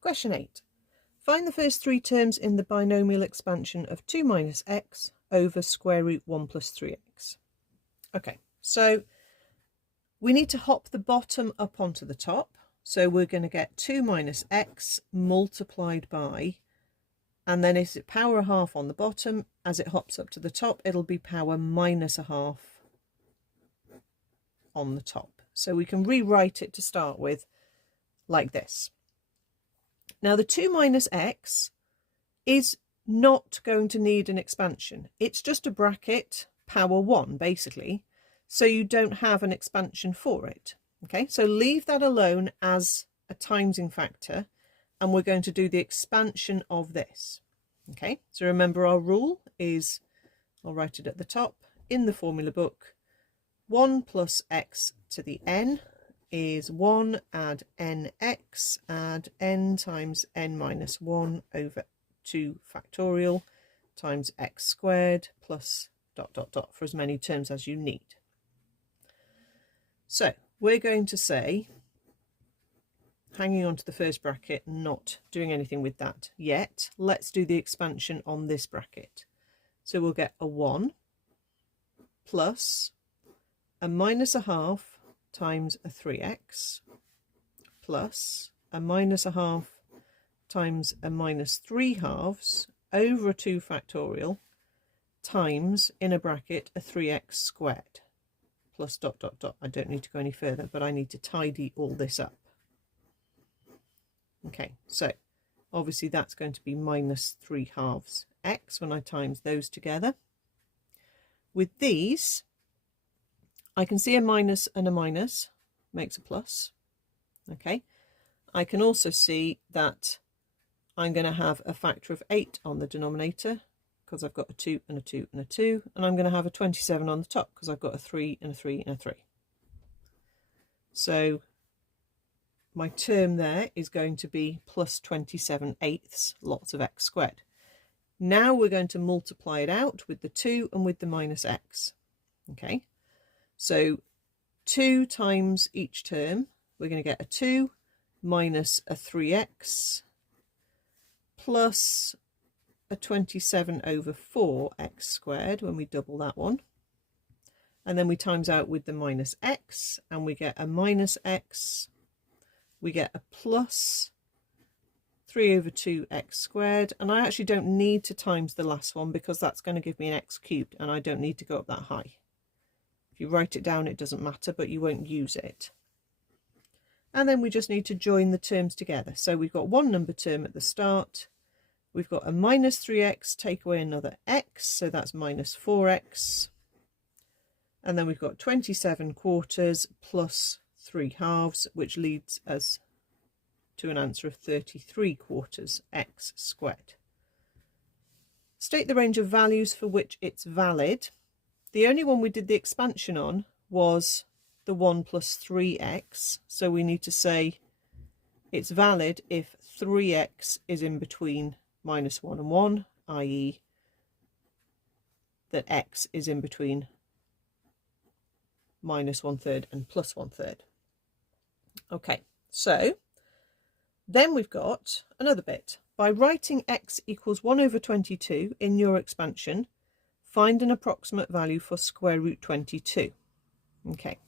Question 8. Find the first three terms in the binomial expansion of 2 minus x over square root 1 plus 3x. Okay, so we need to hop the bottom up onto the top. So we're going to get 2 minus x multiplied by, and then is it power a half on the bottom? As it hops up to the top, it'll be power minus a half on the top. So we can rewrite it to start with like this. Now the 2 minus x is not going to need an expansion. It's just a bracket, power 1 basically, so you don't have an expansion for it. Okay, so leave that alone as a timesing factor, and we're going to do the expansion of this. Okay, so remember our rule is, I'll write it at the top, in the formula book, 1 plus x to the n is 1 add nx add n times n minus 1 over 2 factorial times x squared plus ... for as many terms as you need. So we're going to say, hanging on to the first bracket, not doing anything with that yet, let's do the expansion on this bracket. So we'll get a 1 plus a minus a half times a 3x plus a minus a half times a minus 3 halves over a 2 factorial times, in a bracket, a 3x squared plus ... I don't need to go any further, but I need to tidy all this up. Okay, so obviously that's going to be minus 3 halves x when I times those together. With these, I can see a minus and a minus makes a plus. Okay, I can also see that I'm going to have a factor of 8 on the denominator because I've got a 2 and a 2 and a 2, and I'm going to have a 27 on the top because I've got a 3 and a 3 and a 3. So my term there is going to be plus 27/8, lots of x squared. Now we're going to multiply it out with the 2 and with the minus x. Okay, so 2 times each term, we're going to get a 2 minus a 3x plus a 27 over 4x squared when we double that one. And then we times out with the minus x, and we get a minus x. We get a plus 3 over 2x squared, and I actually don't need to times the last one because that's going to give me an x cubed, and I don't need to go up that high. If you write it down, it doesn't matter, but you won't use it. And then we just need to join the terms together. So we've got one number term at the start. We've got a minus 3x, take away another x, so that's minus 4x. And then we've got 27 quarters plus 3 halves, which leads us to an answer of 33 quarters x squared. State the range of values for which it's valid. The only one we did the expansion on was the 1 plus 3x, so we need to say it's valid if 3x is in between minus 1 and 1, i.e. that x is in between minus 1/3 and plus 1/3. Okay, so then we've got another bit. By writing x equals 1 over 22 in your expansion, find an approximate value for square root 22. Okay,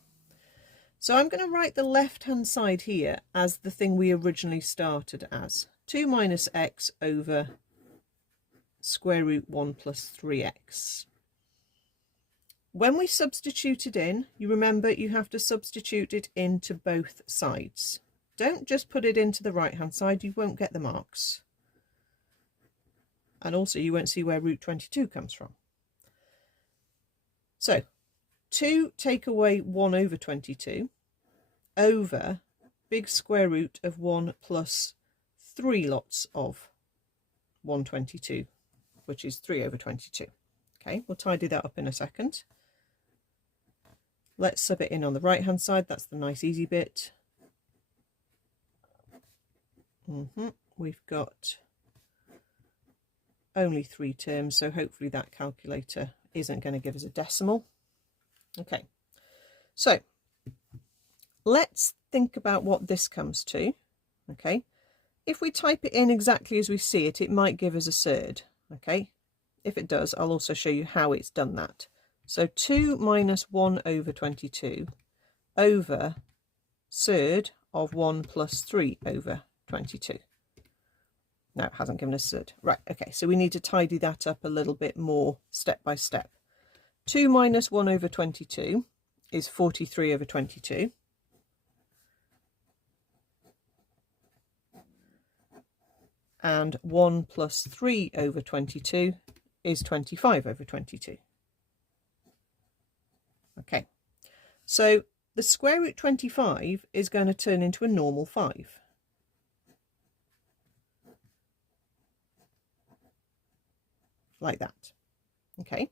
so I'm going to write the left-hand side here as the thing we originally started as. 2 minus x over square root 1 plus 3x. When we substitute it in, you remember you have to substitute it into both sides. Don't just put it into the right-hand side, you won't get the marks. And also you won't see where root 22 comes from. So 2 take away 1 over 22 over big square root of 1 plus 3 lots of 122, which is 3 over 22. Okay, we'll tidy that up in a second. Let's sub it in on the right hand side. That's the nice easy bit. We've got only 3 terms, so hopefully that calculator isn't going to give us a decimal. Okay, so let's think about what this comes to. Okay, If we type it in exactly as we see it, it might give us a third. Okay, if it does, I'll also show you how it's done that. So 2 minus 1 over 22 over third of 1 plus 3 over 22. No, it hasn't given us third. Right, okay, so we need to tidy that up a little bit more step by step. 2 minus 1 over 22 is 43 over 22. And 1 plus 3 over 22 is 25 over 22. Okay, so the square root 25 is going to turn into a normal 5. Like that. Okay.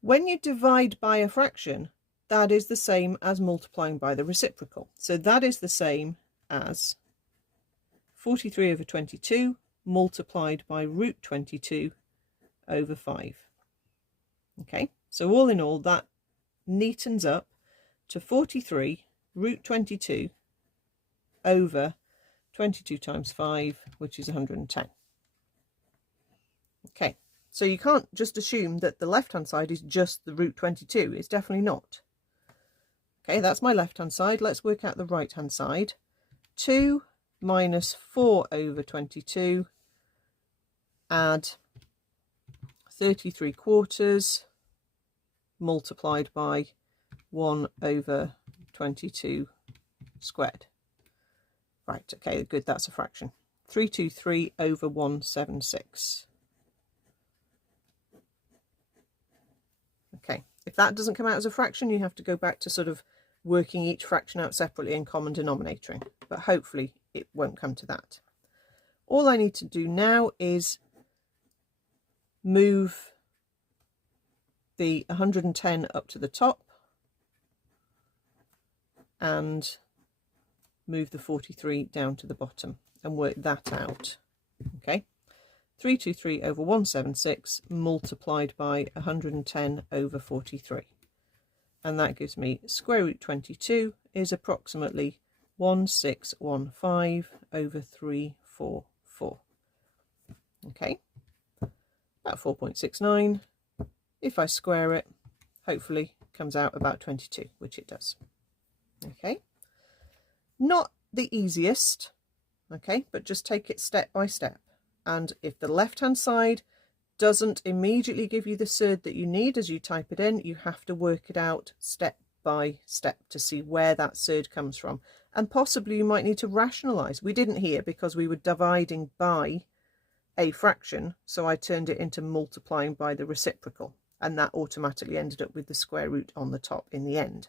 When you divide by a fraction, that is the same as multiplying by the reciprocal. So that is the same as 43 over 22 multiplied by root 22 over 5. Okay, so all in all, that neatens up to 43 root 22 over 22 times 5, which is 110. Okay, so you can't just assume that the left-hand side is just the root 22. It's definitely not. Okay, that's my left-hand side. Let's work out the right-hand side. 2 minus 4 over 22, add 33 quarters multiplied by 1 over 22 squared. Right, okay, good, that's a fraction. 323 over 176. Okay, if that doesn't come out as a fraction, you have to go back to sort of working each fraction out separately in common denominatoring, but hopefully it won't come to that. All I need to do now is move the 110 up to the top and move the 43 down to the bottom and work that out. Okay, 323 over 176 multiplied by 110 over 43. And that gives me square root 22 is approximately 1615 over 344. Okay, about 4.69. If I square it, hopefully comes out about 22, which it does. Okay, not the easiest, okay, but just take it step by step. And if the left-hand side doesn't immediately give you the third that you need as you type it in, you have to work it out step by step to see where that third comes from. And possibly you might need to rationalize. We didn't here because we were dividing by a fraction, so I turned it into multiplying by the reciprocal, and that automatically ended up with the square root on the top in the end.